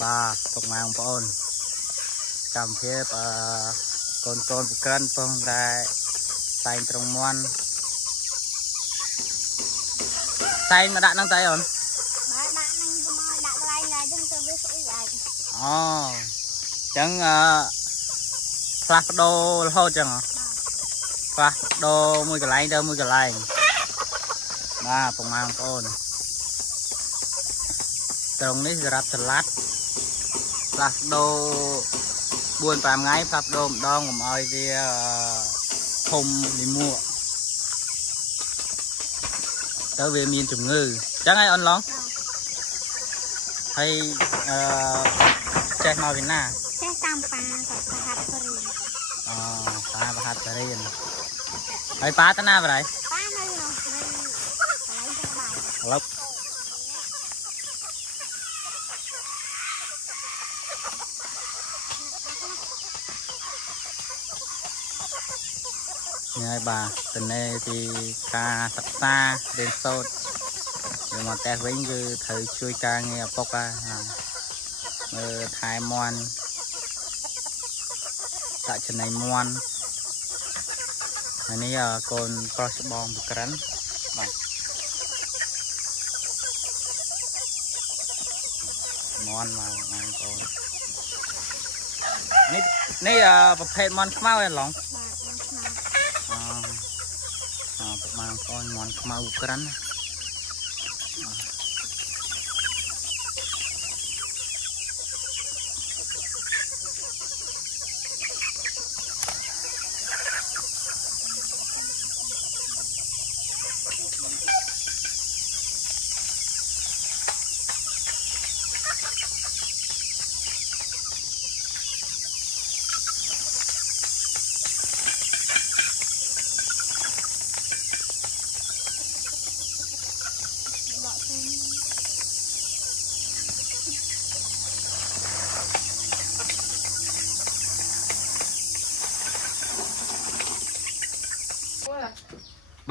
bà tục mang phone cầm phép con bukan phong đại tay trong mòn tay mà đã năng tay rồi chẳng flash đô hô chẳng hả flash đô mùi cái lạnh đâu mùi cái lạnh bà tục mang phone trongนี้จะรับสลัดปลาโดบวนปลาไงปลาโดมดองผมเอาไปพมในมัวเต๋อเวมีนจุ่มงือจังไงอันร้องให้แจ็คมาวินหน้าแจ็คตามปลากับปลาฮัตเตอรีอ๋อปลาฮัตเตอรีไอ้ปลาตั้งหน้าไปไหนปลาไม่หรอกไม่อะไรจะไปแล้วngay bà tình này thì ca sắp xa đến sốt nhưng mà té vĩnh cứ thử chui ca nghe bốc ra thái muôn tại chân này muôn này là con crossbone bực rắn muôn mà mang con này làประเภทmuôn khmau hay lỏng mang con món khmau keren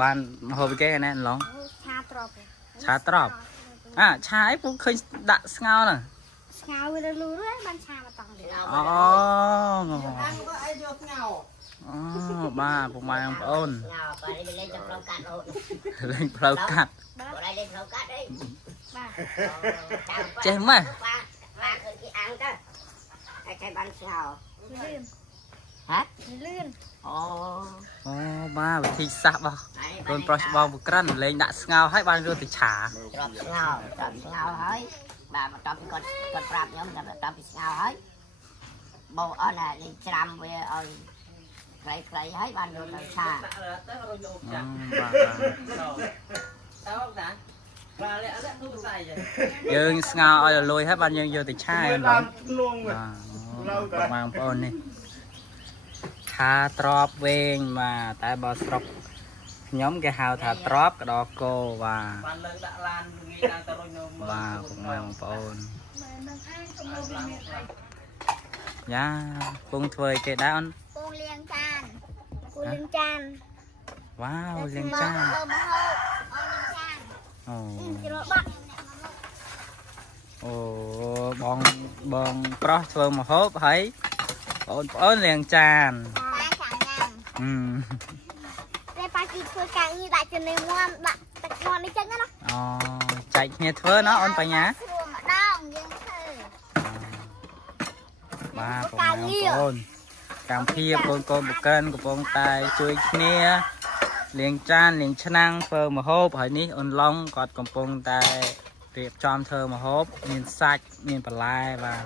ban hồi cái này lỏng chả trọp chả ấy cũng khơi đạn ngao nè ngao với lúa đấy ban chả mà tòng để ba cũng mai ông ôn lên phao cắt chết mà hả lươn ba thì sạp vào con crossbow một cân lên đã ngao hay ban rồi thì chả ngao hỏi bà mà cho con prap nhóm là cho ngao hỏi bộ ở là đi chăm về ở cái hết ban rồi là xa dương ngao ở lùi hết ban dương vô thì chai mang con này thà trọp ven mà tại bờ sọc nhóm cái hào thà trọp cái đó cô và cũng mang con nhá cùng thuê cái đá con liên chan wow liên chan bong bong pro thuê một hộp thấy ôn liên chan ba chị thuê càng như tại trên này ngoan đặt ngon đi chân đó chạy nghe thuê nó ôn phải nhá ba con càng phia con một cân của con tay chui kia liền chan liền năng phơ mà hộp hỏi ní ôn long còn còn con tay tiệp tròn thơ mà hộp miền sạch miền bờ lai và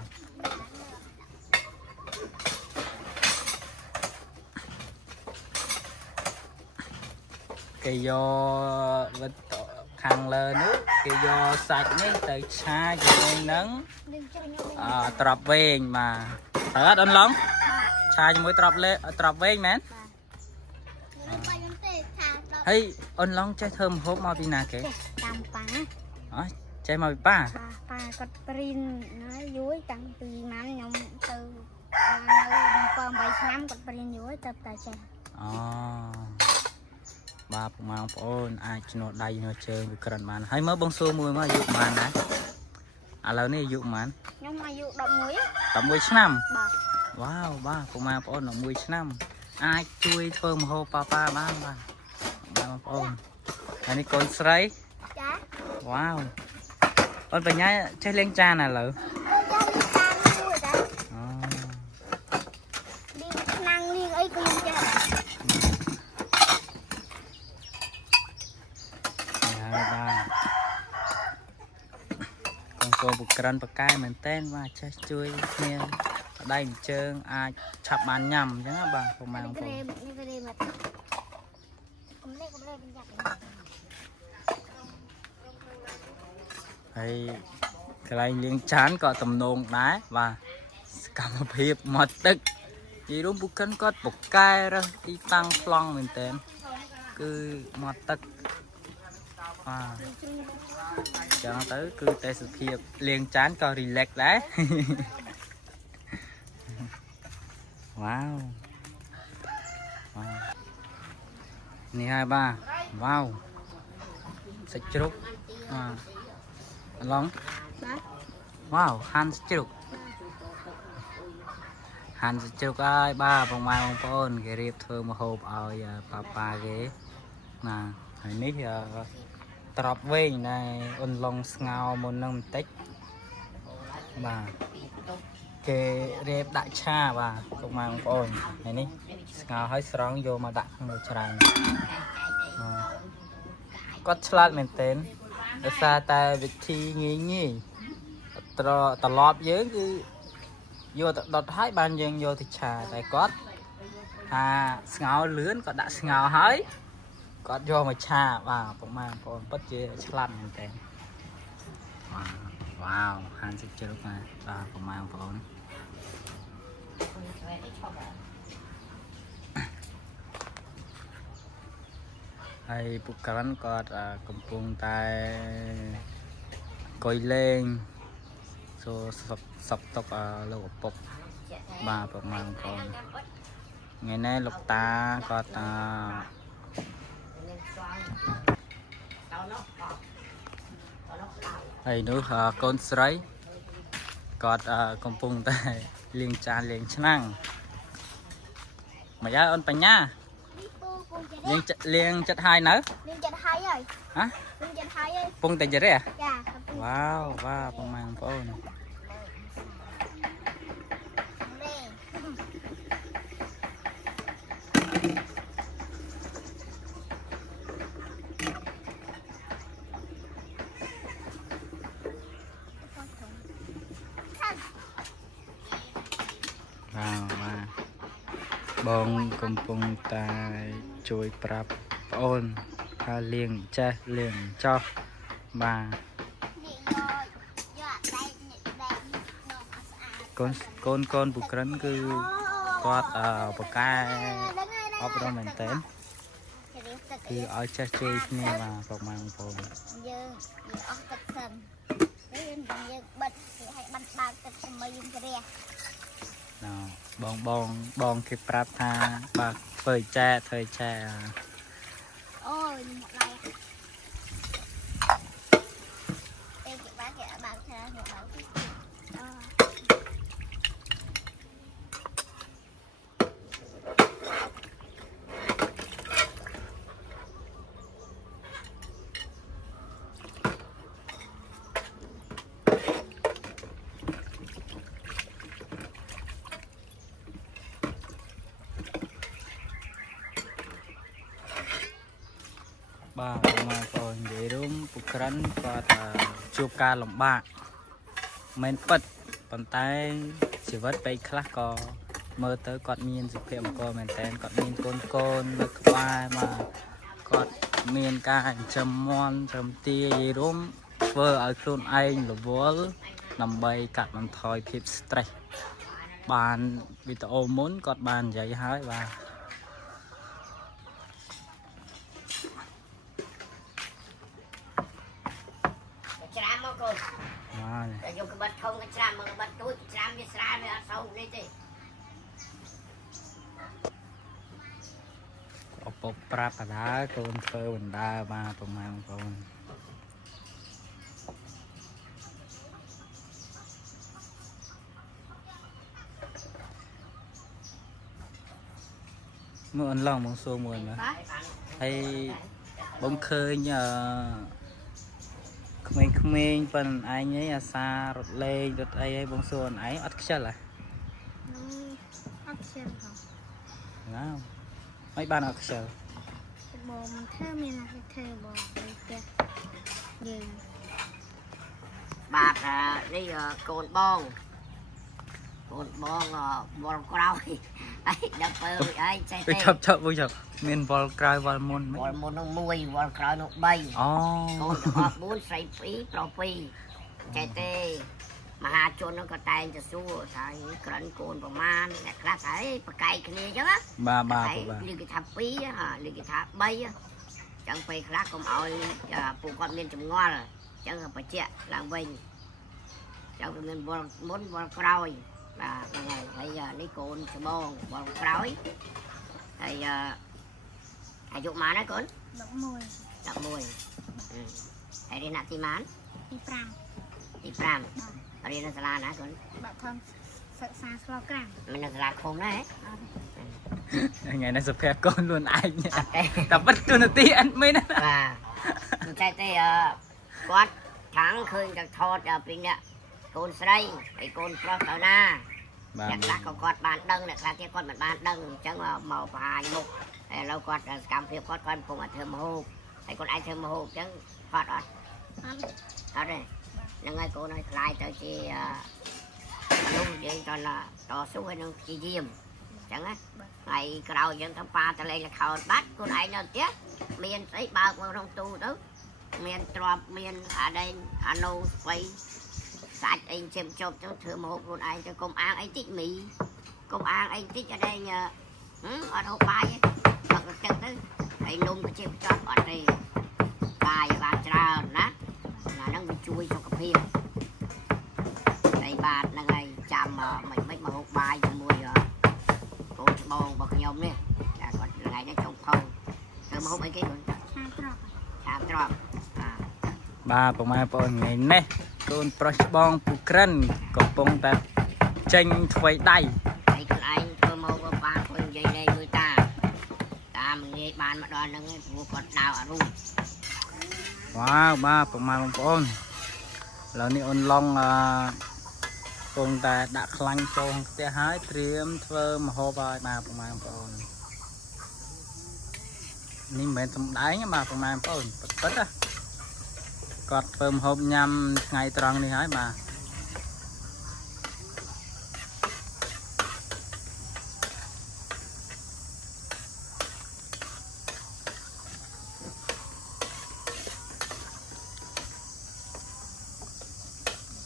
cái do vật thằng lên nước cái do sạch ní từ xa cho nên nắng trọp ven mà ở ôn long chai mới trọp ven nè hay ôn long trái thơm hộp mau đi nè kìa trái mau bị ba con prin nó dưới tăng từ năm nhom từ con 7 năm con prin dưới tập tại trẻ ba mang ôn ai cho nó đây nó chơi với cần màn hay mới bông xô mùi mà dụ màn nè ឥឡូវនេះអាយុប៉ុន្មាន ខ្ញុំអាយុ11 11ឆ្នាំ បាទ វ៉ាវបាទពុកម៉ែបងប្អូន11ឆ្នាំអាចជួយធ្វើម្ហូបប៉ាបានបាទបងប្អូនហើយនេះកូនស្រី ចា វ៉ាវអូនបញ្ញាចេះលាងចានឥឡូវ ចានមួយតា អូ លីងឆ្នាំងលីងអីក៏ខ្ញុំចេះ ហើយបាទកូនពុកក្រិនបកកែមែនតែនបាទចេះជួយគ្នាដៃអញ្ជើងអាចឆាប់បានញ៉ាំអញ្ចឹងណាបាទពុកម៉ែបងប្អូន នេះក្រេមកកុំលេបញ្ញត្តិ ហើយកន្លែងលាងចានក៏ទំនងដែរបាទសកម្មភាពមកទឹកនិយាយរួមពុកក្រិនគាត់បកកែរើសទីតាំងប្លង់មែនតែនគឺមកទឹកបាទចឹងទៅគឺទេសភាពលាងចានក៏ relax ដែរ វ៉ាវនេះហើយបាទវ៉ាវសាច់ជ្រូកបាទឡង បាទ វ៉ាវហាន់សាច់ជ្រូកហាន់សាច់ជ្រូកហើយបាទបងប្អូនគេរៀបធ្វើម្ហូបឲ្យប៉ាគេណាហើយនេះត្រប់វែងដែរអូនឡុងស្ងោមុននឹងបន្តិចបាទគេរៀបដាក់ឆាបាទពុកម៉ែបងប្អូនហើយនេះស្ងោហើយស្រង់យកមកដាក់ក្នុងច្រាំងគាត់ឆ្លាតមែនទែនដោយសារតែវិធីងាយត្រឡប់យើងគឺយកទៅដុតហើយបានយើងយកទៅឆាតែគាត់ថាស្ងោលឿនគាត់ដាក់ស្ងោហើយគាត់យកមកឆាបាទពុកម៉ែបងប្អូនពិតជាឆ្លាតមែនទែនវ៉ាវហាន់សាច់ជ្រូកណាបាទពុកម៉ែបងប្អូនហើយពុកក្រិនគាត់កំពុងតែអង្គុយលេងសុកតុកលោកឪពុកបាទពុកម៉ែបងប្អូនថ្ងៃនេះលោកតាគាត់ហើយនោះកូនស្រីគាត់កំពុងតែលាងចានលាងឆ្នាំងមកហើយអូនបញ្ញាលាងចិត្តហើយនៅ លីងចិត្តហើយហើយ ហ៎ លីងចិត្តហើយហើយ ពងតែចរិះ ចា វ៉ាវបាទបងប្អូន បងកំពុងតែជួយប្រាប់ប្អូនថាលៀងចេះលៀងចោះបាទកូនពុកក្រិនគឺគាត់បកកែអប់រំមែនតើគឺឲ្យចេះជួយគ្នាបាទពុកម៉ែបងប្អូនយើងអស់ទឹកសិនយើងបិទឲ្យបានបើកទឹកជាមួយយើងជ្រះ បងគេប្រាប់ថាបើធ្វើចែធ្វើចែអូយមកឡៃគេបើកថាមកបើក បាទបងប្អូននិយាយរួមពុកក្រិនគាត់ជួបការលំបាកមិនពិតប៉ុន្តែជីវិតពេលខ្លះក៏មើលទៅគាត់មានសុភមង្គលមែនតើគាត់មានកូននៅក្បែរបាទគាត់មានការចិញ្ចឹមមាន់ត្រឹមទានិយាយរួមធ្វើឲ្យខ្លួនឯងរវល់ដើម្បីកាត់បន្ថយភាព stress បានវីដេអូមុនគាត់បាននិយាយហើយបាទ dùng cái bật không cái tràm mà cái bật túi cái tràm như sra với ăn sâu lên thế ឪពុកប្រាប់បដាកូនធ្វើបណ្ដាបាទប្រមាណបងប្អូន มืออันลองมองโซ่มือนะให้บงเคยក្មេងៗប៉ុនឯងឯអាសាររត់លេងរត់អីឯងបងសួនឯងអត់ខ្ជិលហ៎ អត់ខ្ជិលហ៎ ណាមិនបានអត់ខ្ជិល បងមិនធ្វើមានតែធ្វើបងទៅផ្ទះយើង បាទនេះកូនបងវល់ក្រោយអីដល់ពេលអីចេះ ទៅ ទេ ឆាប់បងឆាប់មានវល់ក្រោយវល់មុនមិន វល់មុននោះ1វល់ក្រោយនោះ3 អូ កូនទាំងអស់4ស្រី2ប្រុស2ចេះទេមហាជននោះក៏តែងទៅសួរថាក្រិនកូនប្រមាណអ្នកខ្លះថាអីប្រកែកគ្នាអញ្ចឹងណា បាទបាទ លឺគេថា2លឺគេថា3អញ្ចឹងពេលខ្លះកុំឲ្យពួកគាត់មានចម្ងល់អញ្ចឹងបញ្ជាក់ឡើងវិញអញ្ចឹងវាមានវល់មុនវល់ក្រោយបាទហ្នឹងហើយនេះកូនច្បងវល់ក្រោយហើយអាយុម៉ានណាកូន 11 ហើយរៀនណាទីម៉ាន ទី ទី5រៀននៅសាលាណាកូន 5បាក់ធំសិក្សាស្លោក្រាំ មិននៅសាលាឃុំណាហ៎ ថ្ងៃនេះសុភ័ក្រកូនខ្លួនឯង អត់ទេ តែបិទទូនាទីអត់មែនណា បាទមិនចេះទេគាត់ខាងឃើញតែថតពីអ្នកកូនស្រីហើយកូនប្រុសទៅណា បាទ អ្នកខ្លះក៏គាត់បានដឹងអ្នកខ្លះទៀតគាត់មិនបានដឹងអញ្ចឹងមកបង្ហាញមុខហើយឥឡូវគាត់សកម្មភាពគាត់កំពុងតែធ្វើម្ហូបហើយគាត់ឯងធ្វើម្ហូបអញ្ចឹងគាត់អត់ អត់ ទេហ្នឹងហើយកូនឲ្យខ្លាយទៅជាមនុស្សយើងតស៊ូហើយនឹងព្យាយាមអញ្ចឹងណាហើយក្រោយយើងទៅប៉ាតលេងល្ខោនបាត់ខ្លួនឯងនៅផ្ទះមានស្អីបើកមកក្នុងទូទៅមានទ្របមានអាដេញអាណូស្បៃសាច់អីជិមជប់ទៅធ្វើម្ហូបខ្លួនឯងទៅកុំអាងអីតិចមីកុំអាងអីតិចអាដេញអត់ហូបបាយទេអត់ចិត្តទៅហើយនំក៏ជាចប់អត់ទេបាយបានច្រើនណាហ្នឹងវាជួយសុខភាពហើយបាទហ្នឹងហើយចាំមិនមកហូបបាយជាមួយកូនច្បងរបស់ខ្ញុំនេះតែគាត់ថ្ងៃនេះចុងផុងធ្វើមកហូបអីគេគាត់ ឆាត្រប់ បាទប្រហែលបងថ្ងៃនេះកូនប្រុសច្បងពូក្រិនកំពុងតែចេញថ្វីដៃ ហើយខ្លួនឯងធ្វើមកក៏បានគាត់និយាយលេងមើលតាមងាយបានមកដល់ហ្នឹងឯងព្រោះគាត់ដើរអរុណ វ៉ាវបាទប្រហែលបងប្អូនឥឡូវនេះអូនឡុងកំពុងតែដាក់ខ្លាញ់ចូលក្នុងផ្ទះហើយត្រៀមធ្វើម្ហូបឲ្យបាទប្រហែលបងប្អូននេះមិនមែនសំដែងទេបាទប្រហែលបងប្អូនពិតណាគាត់ធ្វើម្ហូបញ៉ាំថ្ងៃត្រង់នេះហើយបាទ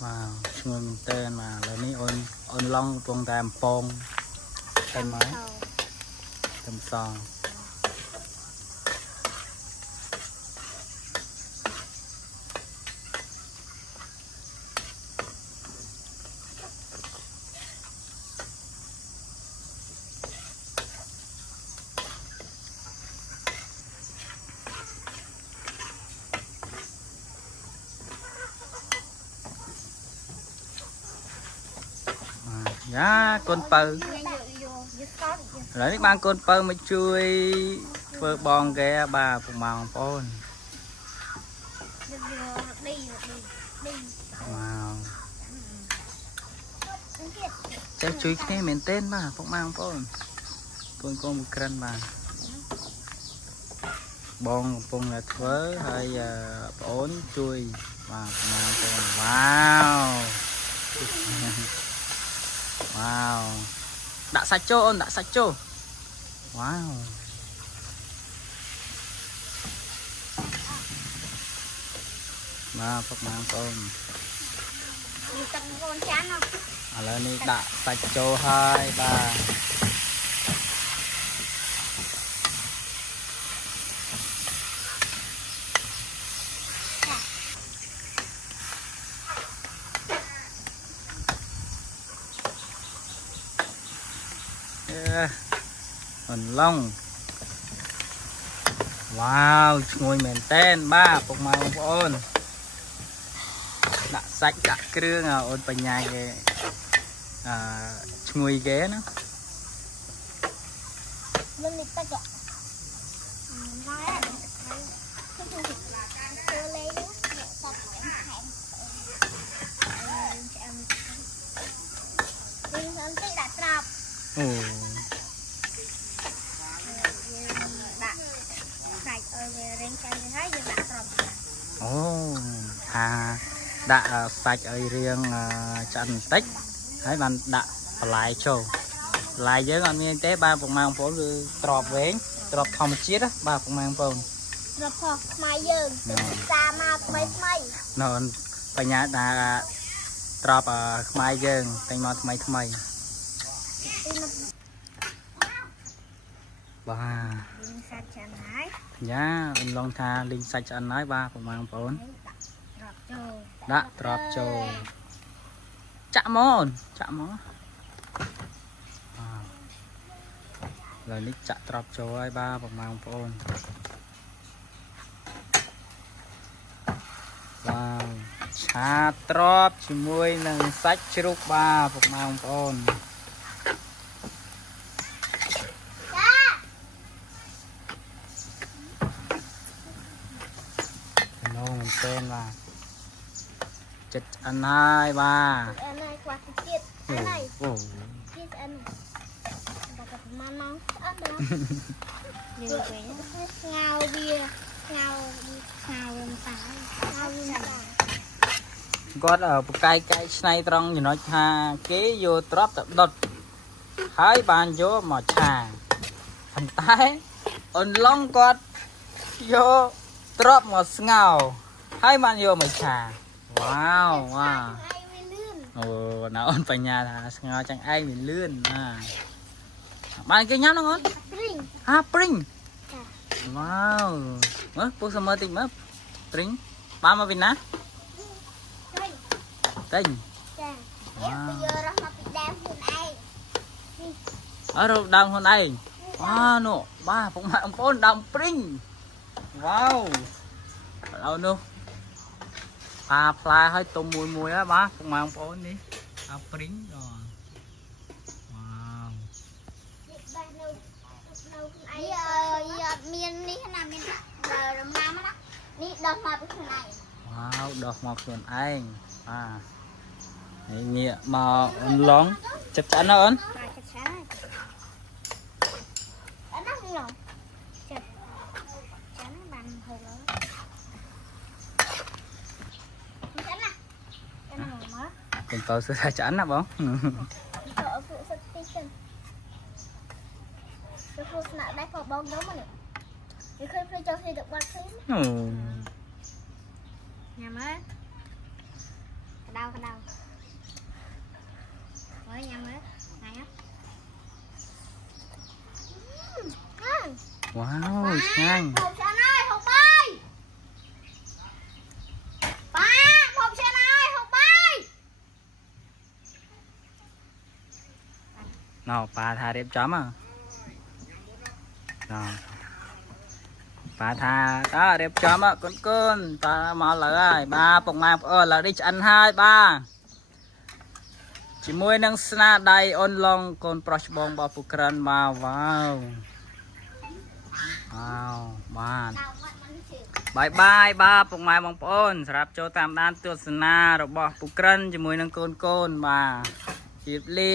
wow ឈ្ងុយមែនតើបាទឥឡូវនេះអូនឡុងកំពុងតែអំពងតែមកតែសងយ៉ាកូនបើ យើងយកស្កត ឥឡូវនេះបានកូនបើមកជួយធ្វើបងគេបាទពុកម៉ែបងប្អូន យកឌី វ៉ាវចេះជួយគ្នាមែនទែនបាទពុកម៉ែបងប្អូនកូនក្រិនបាទបងកំពុងតែធ្វើហើយប្អូនជួយបាទពុកម៉ែបងប្អូនវ៉ាវវ៉ាវដាក់សាច់ចូលអូនដាក់សាច់ចូលវ៉ាវបាទពុកម៉ែបងប្អូន ទឹកកូនចានអត់ ឥឡូវនេះដាក់សាច់ចូលហើយបាទអន្លង់វ៉ាវឈ្ងុយមែនតើបាទពុកម៉ែបងប្អូនដាក់សាច់ដាក់គ្រឿងអូនបញ្ញាគេឈ្ងុយគេណា lên lịch ta kẹt nói là chưa lấy nữa mẹ tập em hẹn đi hơn tích đã trọc ồ đã sạch ở về rèn cây thấy giờ đã trọc ồ thà đã sạch ở riêng chân tích thấy bạn đã lại châu lại với con miên tế ba phục mang phố cứ trọp vén trọp thòng chiết á ba phục mang phố trọc học mai giờ xa mà mấy mấy nó phải nhá đã trọp ở mai dương thành mọt mấy thay ba linh sạch chẳng hái nhá mình long tha linh sạch cho anh nói ba phục mang phố trọc châu đã trọp châu chạm món rồi nick chạm trọp châu ai ba phục mang phố wow ឆាត្រប់ជាមួយនឹងសាច់ជ្រូកបាពុកម៉ែបងប្អូនណូមែនទេបាទចិត្តអនហើយបាទ em này quạt tiết em này អូ tiết em đặt cái măng măng ăn được như vậy ngao bia ngao làm sao ngao như nào គាត់ប្រកែកែឆ្នៃត្រង់ចំណុចថាគេយកត្រប់ទៅដុតហើយបានយកមកឆាប៉ុន្តែអន្លង់គាត់យកត្រប់មកស្ងោរហើយបានយកមកឆាវ៉ាវវ៉ា ai mới lươn អូណាអូនបញ្ញាថាស្ងោរចឹងឯងវាលឿនណាបានគេញ៉ាំហ្នឹងអូន spring ព្រីងវ៉ាវមើលពុះសមើតិចមើលព្រីងបានមកពីណា spring ទិញ ចាbây giờ nó mà bị đamខ្លួនឯង អើរកដើមខ្លួនឯងនោះបាទពុកម៉ែបងប្អូនដើមព្រីងវ៉ាវឥឡូវនោះផ្លែឲ្យទុំមួយហើយបាទពុកម៉ែបងប្អូននេះដើមព្រីងវ៉ាវ មាននេះណាមានរំណាំណានេះដោះមកពីខ្លួនឯង វ៉ាវដោះមកខ្លួនឯងនេះងាកមកអន្លង់ចិត្តឆ្អិនណាអូន បាទចាចាអត់ណាស់ឡងចិត្តចាណាបានហូបហើយចាណាចាណាមក เป็นเตาซื้อឆ្អិនណាបង ទៅអពុសិតទីចឹងទៅគូស្នាក់ដែរផងបងខ្ញុំនេះវាឃើញភ្លេចចូលគ្នាទៅបាត់គ្នា អូ ញ៉ាំមើលក្តៅមើលញ៉ាំមើលណាញ៉ាំ វ៉ាវឆ្ងាញ់ ហូបឆ្អិនហើយហូបបាយប៉ាហូបឆ្អិនហើយហូបបាយ ណ៎ប៉ាថារៀបចំហ៎ណ៎ប៉ាថាតើរៀបចំហ៎កូនប៉ាមកលើហើយបាទពុកម៉ែបងប្អូនឥឡូវនេះឆ្អិនហើយបាទជាមួយនឹងស្នាដៃអូនឡុងកូនប្រុសច្បងរបស់ពូក្រិនបាទវ៉ាវបាទបាយបាយបាទពុកម៉ែបងប្អូនសម្រាប់ចូលតាមដានទស្សនារបស់ពូក្រិនជាមួយនឹងកូនបាទជម្រាបលា